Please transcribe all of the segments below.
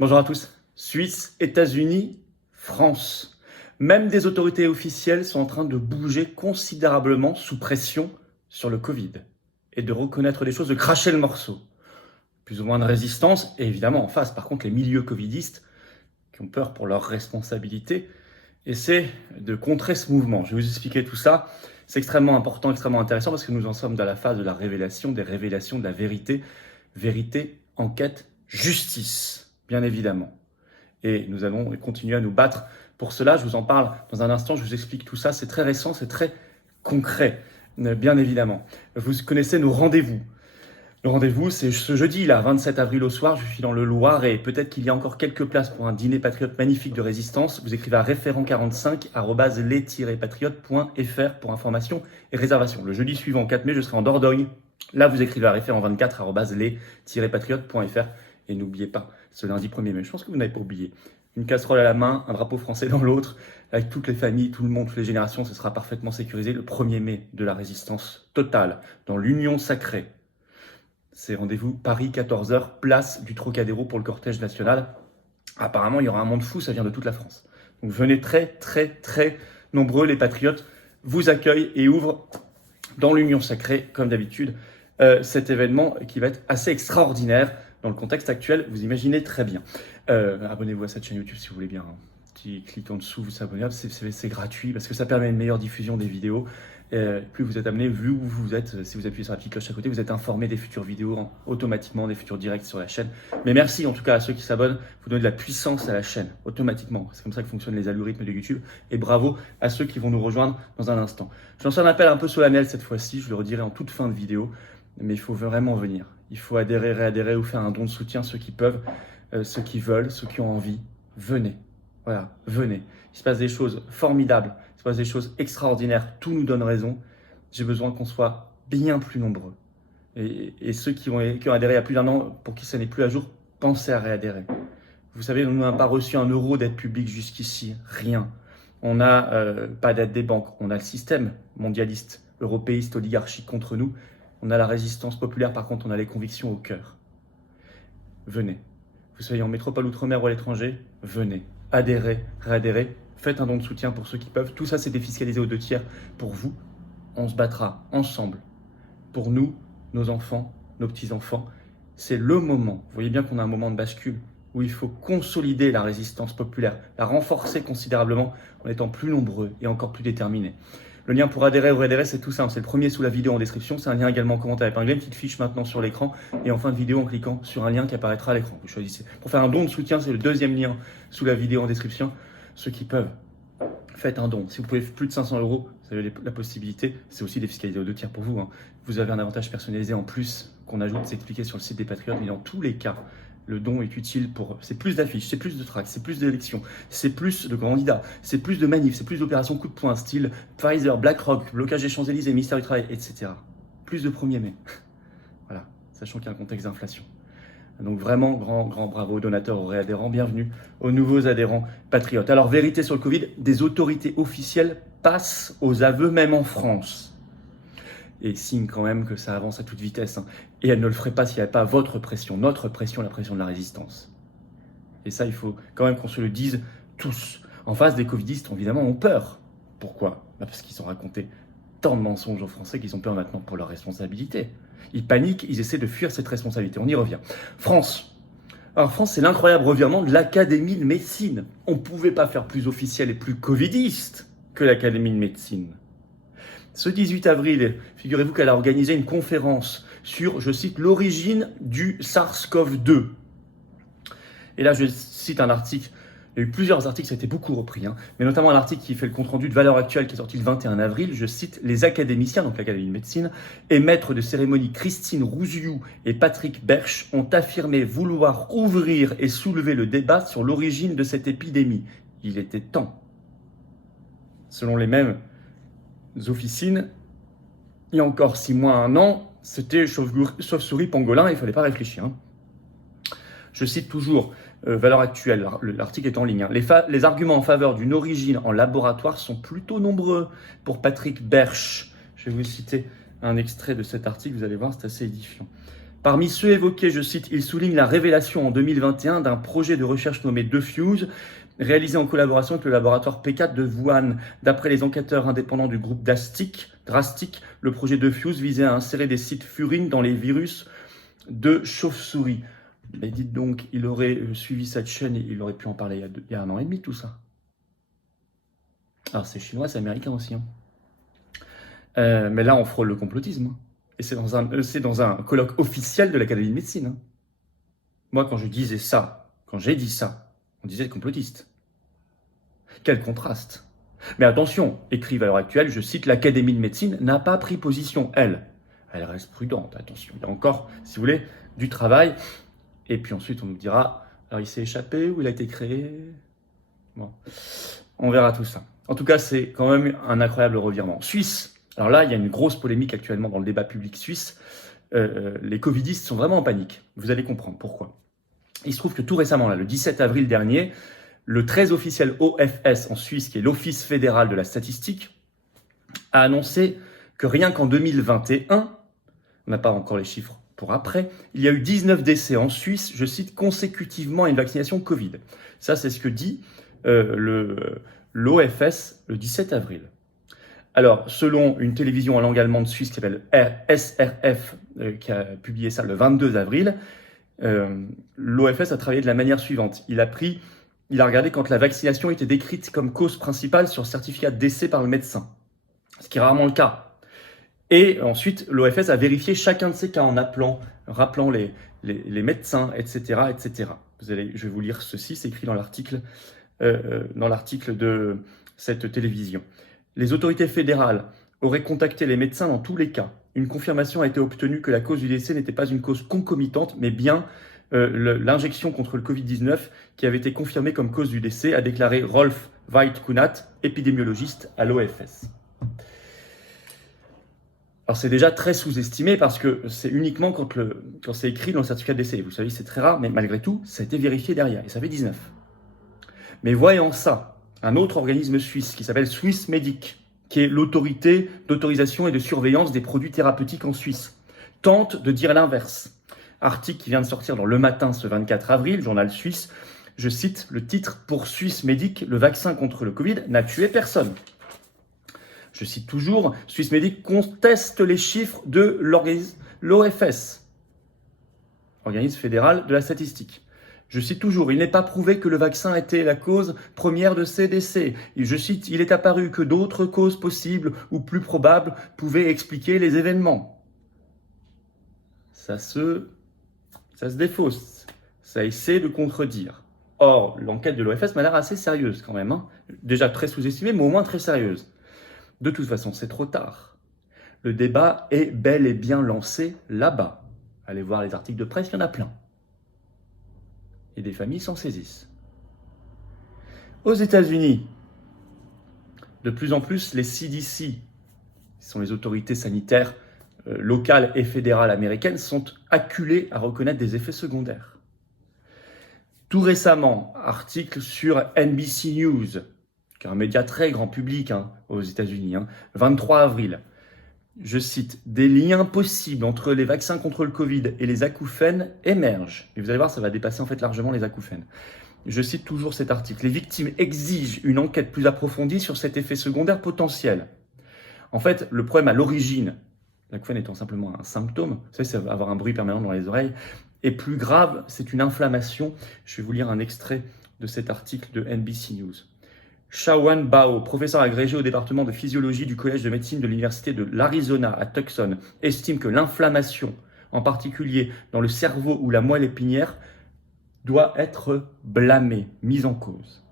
Bonjour à tous. Suisse, États-Unis, France. Même des autorités officielles sont en train de bouger considérablement sous pression sur le Covid et de reconnaître des choses, de cracher le morceau. Plus ou moins de résistance et évidemment en face, par contre, les milieux covidistes qui ont peur pour leurs responsabilités essaient de contrer ce mouvement. Je vais vous expliquer tout ça. C'est extrêmement important, extrêmement intéressant parce que nous en sommes dans la phase de la révélation, des révélations de la vérité. Vérité, enquête, justice, bien évidemment. Et nous allons continuer à nous battre pour cela. Je vous en parle dans un instant, je vous explique tout ça. C'est très récent, c'est très concret, bien évidemment. Vous connaissez nos rendez-vous. Le rendez-vous, c'est ce jeudi, là, 27 avril au soir. Je suis dans le Loiret. Peut-être qu'il y a encore quelques places pour un dîner patriote magnifique de résistance. Vous écrivez à référent45@les-patriotes.fr pour information et réservation. Le jeudi suivant, 4 mai, je serai en Dordogne. Là, vous écrivez à référent24@les-patriotes.fr. Et n'oubliez pas, ce lundi 1er mai, je pense que vous n'avez pas oublié, une casserole à la main, un drapeau français dans l'autre, avec toutes les familles, tout le monde, toutes les générations, ce sera parfaitement sécurisé. Le 1er mai de la résistance totale, dans l'Union sacrée. C'est rendez-vous Paris, 14h, place du Trocadéro pour le cortège national. Apparemment, il y aura un monde fou, ça vient de toute la France. Donc venez très, très, très nombreux, les patriotes vous accueillent et ouvrent dans l'Union sacrée, comme d'habitude, cet événement qui va être assez extraordinaire dans le contexte actuel, vous imaginez très bien. Abonnez-vous à cette chaîne YouTube si vous voulez bien. Petit clic en dessous, vous abonnez, c'est gratuit parce que ça permet une meilleure diffusion des vidéos. Plus vous êtes amené, vu où vous êtes, si vous appuyez sur la petite cloche à côté, vous êtes informé des futures vidéos automatiquement, des futurs directs sur la chaîne. Mais merci en tout cas à ceux qui s'abonnent, vous donnez de la puissance à la chaîne, automatiquement. C'est comme ça que fonctionnent les algorithmes de YouTube. Et bravo à ceux qui vont nous rejoindre dans un instant. Je lance un appel un peu solennel cette fois-ci, je le redirai en toute fin de vidéo, mais il faut vraiment venir. Il faut adhérer, réadhérer ou faire un don de soutien, ceux qui peuvent, ceux qui veulent, ceux qui ont envie. Venez, voilà, venez. Il se passe des choses formidables, il se passe des choses extraordinaires, tout nous donne raison. J'ai besoin qu'on soit bien plus nombreux. Et ceux qui ont adhéré il y a plus d'1 an, pour qui ça n'est plus à jour, pensez à réadhérer. Vous savez, on n'a pas reçu 1 euro d'aide publique jusqu'ici, rien. On n'a pas d'aide des banques, on a le système mondialiste, européiste, oligarchique contre nous. On a la résistance populaire, par contre, on a les convictions au cœur. Venez. Vous soyez en métropole, outre-mer ou à l'étranger, venez. Adhérez, réadhérez, faites un don de soutien pour ceux qui peuvent. Tout ça, c'est défiscalisé aux 2/3 pour vous. On se battra ensemble. Pour nous, nos enfants, nos petits-enfants, c'est le moment. Vous voyez bien qu'on a un moment de bascule où il faut consolider la résistance populaire, la renforcer considérablement en étant plus nombreux et encore plus déterminés. Le lien pour adhérer ou réadhérer, c'est tout simple. C'est le premier sous la vidéo en description. C'est un lien également en commentaire épinglé, une petite fiche maintenant sur l'écran. Et en fin de vidéo, en cliquant sur un lien qui apparaîtra à l'écran. Vous choisissez. Pour faire un don de soutien, c'est le 2e lien sous la vidéo en description. Ceux qui peuvent, faites un don. Si vous pouvez plus de 500 euros, vous avez la possibilité. C'est aussi défiscalisé aux 2/3 pour vous. Hein. Vous avez un avantage personnalisé en plus qu'on ajoute, c'est expliqué sur le site des Patriotes. Mais dans tous les cas, le don est utile pour... C'est plus d'affiches, c'est plus de tracts, c'est plus d'élections, c'est plus de candidats, c'est plus de manifs, c'est plus d'opérations coup de poing, style Pfizer, BlackRock, blocage des Champs-Élysées, ministère du Travail, etc. Plus de 1er mai. Voilà, sachant qu'il y a un contexte d'inflation. Donc vraiment, grand bravo aux donateurs, aux réadhérents. Bienvenue aux nouveaux adhérents patriotes. Alors, vérité sur le Covid, des autorités officielles passent aux aveux même en France. Et signe quand même que ça avance à toute vitesse. Hein. Et elle ne le ferait pas s'il n'y avait pas votre pression, notre pression, la pression de la résistance. Et ça, il faut quand même qu'on se le dise tous. En face, des covidistes, évidemment, ont peur. Pourquoi ? Parce qu'ils ont raconté tant de mensonges aux Français qu'ils ont peur maintenant pour leur responsabilité. Ils paniquent, ils essaient de fuir cette responsabilité. On y revient. France. Alors France, c'est l'incroyable revirement de l'Académie de médecine. On ne pouvait pas faire plus officiel et plus covidiste que l'Académie de médecine. Ce 18 avril, figurez-vous qu'elle a organisé une conférence sur, je cite, l'origine du SARS-CoV-2. Et là, je cite un article. Il y a eu plusieurs articles, ça a été beaucoup repris, hein, mais notamment un article qui fait le compte-rendu de Valeurs Actuelles qui est sorti le 21 avril. Je cite, les académiciens, donc l'Académie de médecine, et maîtres de cérémonie Christine Rouziou et Patrick Berch ont affirmé vouloir ouvrir et soulever le débat sur l'origine de cette épidémie. Il était temps. Selon les mêmes officines, il y a encore 6 mois, 1 an, c'était chauve-souris pangolin, il ne fallait pas réfléchir. Hein. Je cite toujours Valeurs Actuelles, l'article est en ligne. Hein. Les arguments en faveur d'une origine en laboratoire sont plutôt nombreux pour Patrick Berch. Je vais vous citer un extrait de cet article, vous allez voir, c'est assez édifiant. Parmi ceux évoqués, je cite, il souligne la révélation en 2021 d'un projet de recherche nommé Defuse, réalisé en collaboration avec le laboratoire P4 de Wuhan. D'après les enquêteurs indépendants du groupe Drastic, le projet Defuse visait à insérer des sites furines dans les virus de chauve-souris. Mais dites donc, il aurait suivi cette chaîne et il aurait pu en parler il y a 1 an et demi, tout ça. Alors c'est chinois, c'est américain aussi. Hein. Mais là, on frôle le complotisme. Et c'est dans un colloque officiel de l'Académie de médecine. Hein. Moi, quand j'ai dit ça, on disait complotiste. Quel contraste. Mais attention, écrivent à l'heure actuelle, je cite, l'Académie de médecine n'a pas pris position, elle. Elle reste prudente, attention. Il y a encore, si vous voulez, du travail. Et puis ensuite, on nous dira, alors il s'est échappé ou il a été créé. Bon, on verra tout ça. En tout cas, c'est quand même un incroyable revirement. Suisse. Alors là, il y a une grosse polémique actuellement dans le débat public suisse. Les covidistes sont vraiment en panique. Vous allez comprendre pourquoi. Il se trouve que tout récemment, là, le 17 avril dernier, le très officiel OFS en Suisse, qui est l'Office fédéral de la statistique, a annoncé que rien qu'en 2021, on n'a pas encore les chiffres pour après, il y a eu 19 décès en Suisse, je cite, consécutivement à une vaccination Covid. Ça, c'est ce que dit l'OFS le 17 avril. Alors, selon une télévision en langue allemande suisse qui s'appelle SRF, qui a publié ça le 22 avril, l'OFS a travaillé de la manière suivante. Il a regardé quand la vaccination était décrite comme cause principale sur certificat de décès par le médecin, ce qui est rarement le cas. Et ensuite, l'OFS a vérifié chacun de ces cas en rappelant les médecins, etc., etc. Je vais vous lire ceci, c'est écrit dans l'article de cette télévision. Les autorités fédérales auraient contacté les médecins dans tous les cas. Une confirmation a été obtenue que la cause du décès n'était pas une cause concomitante, mais bien l'injection contre le Covid-19 qui avait été confirmée comme cause du décès, a déclaré Rolf Veit-Kunat, épidémiologiste à l'OFS. Alors c'est déjà très sous-estimé parce que c'est uniquement quand c'est écrit dans le certificat de décès. Vous savez, c'est très rare, mais malgré tout, ça a été vérifié derrière et ça fait 19. Mais voyant ça, un autre organisme suisse qui s'appelle Swissmedic, qui est l'autorité d'autorisation et de surveillance des produits thérapeutiques en Suisse, tente de dire l'inverse. Article qui vient de sortir dans Le Matin ce 24 avril, journal suisse, je cite le titre « Pour Swissmedic, le vaccin contre le Covid n'a tué personne ». Je cite toujours, Swissmedic conteste les chiffres de l'OFS, organisme fédéral de la statistique. Je cite toujours, il n'est pas prouvé que le vaccin était la cause première de ces décès. Et je cite, il est apparu que d'autres causes possibles ou plus probables pouvaient expliquer les événements. Ça se défausse. Ça essaie de contredire. Or, l'enquête de l'OFS m'a l'air assez sérieuse quand même. Hein. Déjà très sous-estimée, mais au moins très sérieuse. De toute façon, c'est trop tard. Le débat est bel et bien lancé là-bas. Allez voir les articles de presse, il y en a plein. Et des familles s'en saisissent. Aux États-Unis, de plus en plus, les CDC, qui sont les autorités sanitaires locales et fédérales américaines, sont acculées à reconnaître des effets secondaires. Tout récemment, article sur NBC News, qui est un média très grand public aux États-Unis, 23 avril. Je cite, « Des liens possibles entre les vaccins contre le Covid et les acouphènes émergent. » Et vous allez voir, ça va dépasser en fait largement les acouphènes. Je cite toujours cet article. « Les victimes exigent une enquête plus approfondie sur cet effet secondaire potentiel. » En fait, le problème à l'origine, l'acouphène étant simplement un symptôme, vous savez, c'est avoir un bruit permanent dans les oreilles, et plus grave, c'est une inflammation. Je vais vous lire un extrait de cet article de NBC News. Shawan Bao, professeur agrégé au département de physiologie du collège de médecine de l'université de l'Arizona à Tucson, estime que l'inflammation, en particulier dans le cerveau ou la moelle épinière, doit être blâmée, mise en cause.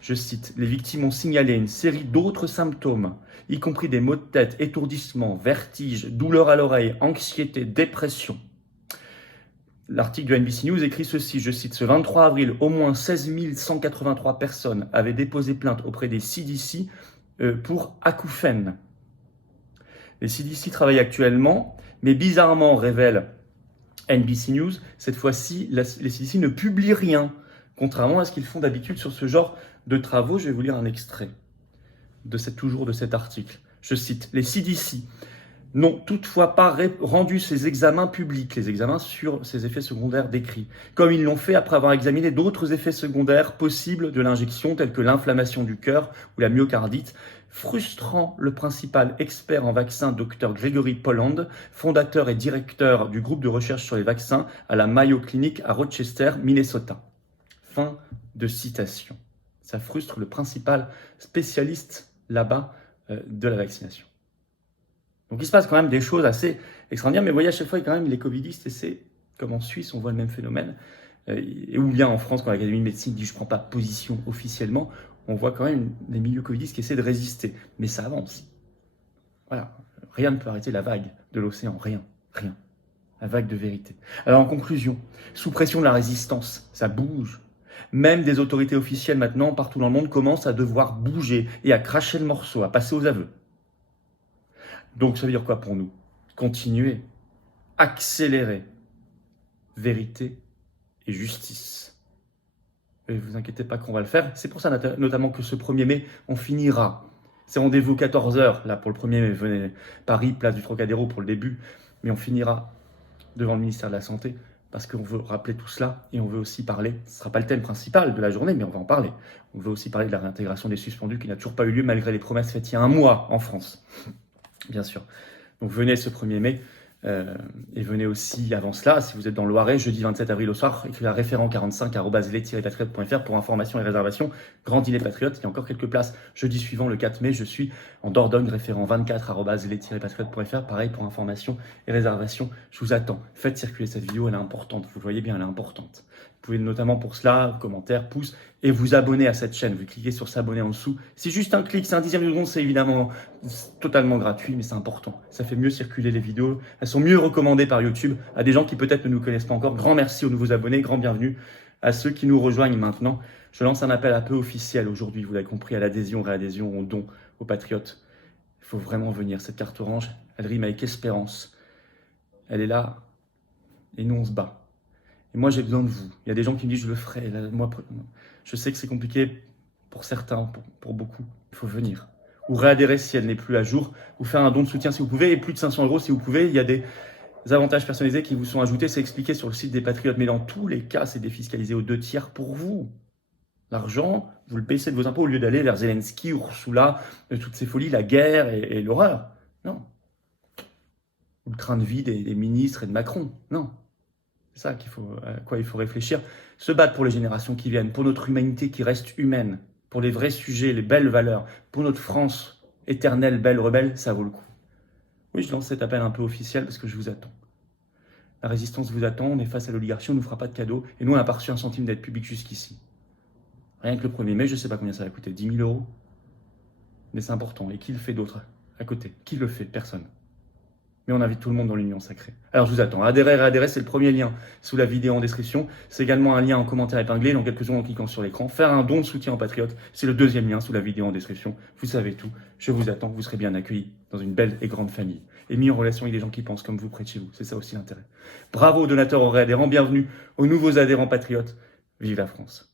Je cite, « Les victimes ont signalé une série d'autres symptômes, y compris des maux de tête, étourdissements, vertiges, douleurs à l'oreille, anxiété, dépression. » L'article de NBC News écrit ceci, je cite, « Ce 23 avril, au moins 16 183 personnes avaient déposé plainte auprès des CDC pour acouphènes. » Les CDC travaillent actuellement, mais bizarrement, révèle NBC News, cette fois-ci, les CDC ne publient rien, contrairement à ce qu'ils font d'habitude sur ce genre de travaux. Je vais vous lire un extrait toujours de cet article. Je cite, « Les CDC n'ont toutefois pas rendu ces examens publics, les examens sur ces effets secondaires décrits, comme ils l'ont fait après avoir examiné d'autres effets secondaires possibles de l'injection, tels que l'inflammation du cœur ou la myocardite, frustrant le principal expert en vaccins, Dr Gregory Poland, fondateur et directeur du groupe de recherche sur les vaccins à la Mayo Clinic à Rochester, Minnesota. Fin de citation. Ça frustre le principal spécialiste là-bas de la vaccination. Donc il se passe quand même des choses assez extraordinaires, mais vous voyez, à chaque fois, il y a quand même les covidistes, et c'est comme en Suisse, on voit le même phénomène, ou bien en France, quand l'Académie de médecine dit « je ne prends pas position officiellement », on voit quand même des milieux covidistes qui essaient de résister, mais ça avance. Voilà, rien ne peut arrêter la vague de l'océan, rien. La vague de vérité. Alors en conclusion, sous pression de la résistance, ça bouge. Même des autorités officielles maintenant, partout dans le monde, commencent à devoir bouger et à cracher le morceau, à passer aux aveux. Donc ça veut dire quoi pour nous? Continuer, accélérer, vérité et justice. Et vous inquiétez pas qu'on va le faire. C'est pour ça notamment que ce 1er mai, on finira. C'est rendez-vous 14h, là pour le 1er mai, venez Paris, place du Trocadéro pour le début, mais on finira devant le ministère de la Santé, parce qu'on veut rappeler tout cela, et on veut aussi parler, ce ne sera pas le thème principal de la journée, mais on va en parler. On veut aussi parler de la réintégration des suspendus, qui n'a toujours pas eu lieu malgré les promesses faites il y a un mois en France. Bien sûr. Donc venez ce 1er mai, et venez aussi avant cela, si vous êtes dans le Loiret, jeudi 27 avril au soir, écrivez à référent45@les-patriotes.fr pour information et réservation. Grand dîner patriote, il y a encore quelques places. Jeudi suivant, le 4 mai, je suis en Dordogne, référent 24@les-patriotes.fr. Pareil pour information et réservation. Je vous attends. Faites circuler cette vidéo, elle est importante. Vous voyez bien, elle est importante. Vous pouvez notamment pour cela, commentaire, pouce, et vous abonner à cette chaîne. Vous cliquez sur s'abonner en dessous. C'est juste un clic, c'est un dixième de seconde, c'est évidemment totalement gratuit, mais c'est important. Ça fait mieux circuler les vidéos. Elles sont mieux recommandées par YouTube à des gens qui peut-être ne nous connaissent pas encore. Grand merci aux nouveaux abonnés, grand bienvenue à ceux qui nous rejoignent maintenant. Je lance un appel un peu officiel aujourd'hui, vous l'avez compris, à l'adhésion, réadhésion, au don, aux patriotes. Il faut vraiment venir. Cette carte orange, elle rime avec espérance. Elle est là, et nous on se bat. Et moi, j'ai besoin de vous. Il y a des gens qui me disent, je le ferai. Là, moi, je sais que c'est compliqué pour certains, pour beaucoup. Il faut venir. Ou réadhérer si elle n'est plus à jour. Ou faire un don de soutien si vous pouvez. Et plus de 500 € si vous pouvez. Il y a des avantages personnalisés qui vous sont ajoutés. C'est expliqué sur le site des Patriotes. Mais dans tous les cas, c'est défiscalisé aux 2/3 pour vous. L'argent, vous le payez de vos impôts au lieu d'aller vers Zelensky, Ursula, toutes ces folies, la guerre et l'horreur. Non. Ou le train de vie des ministres et de Macron. Non. C'est ça à quoi il faut réfléchir. Se battre pour les générations qui viennent, pour notre humanité qui reste humaine, pour les vrais sujets, les belles valeurs, pour notre France éternelle, belle, rebelle, ça vaut le coup. Oui, je lance cet appel un peu officiel parce que je vous attends. La résistance vous attend, on est face à l'oligarchie, on ne nous fera pas de cadeaux, et nous, on n'a pas reçu un centime d'aide publique jusqu'ici. Rien que le 1er mai, je ne sais pas combien ça va coûter, 10 000 €. Mais c'est important. Et qui le fait d'autre à côté? Qui le fait? Personne. Mais on invite tout le monde dans l'union sacrée. Alors je vous attends. Adhérer, réadhérer, c'est le premier lien sous la vidéo en description. C'est également un lien en commentaire épinglé dans quelques secondes en cliquant sur l'écran. Faire un don de soutien aux patriotes, c'est le deuxième lien sous la vidéo en description. Vous savez tout. Je vous attends. Vous serez bien accueillis dans une belle et grande famille. Et mis en relation avec des gens qui pensent comme vous près de chez vous. C'est ça aussi l'intérêt. Bravo aux donateurs, aux réadhérents. Bienvenue aux nouveaux adhérents patriotes. Vive la France.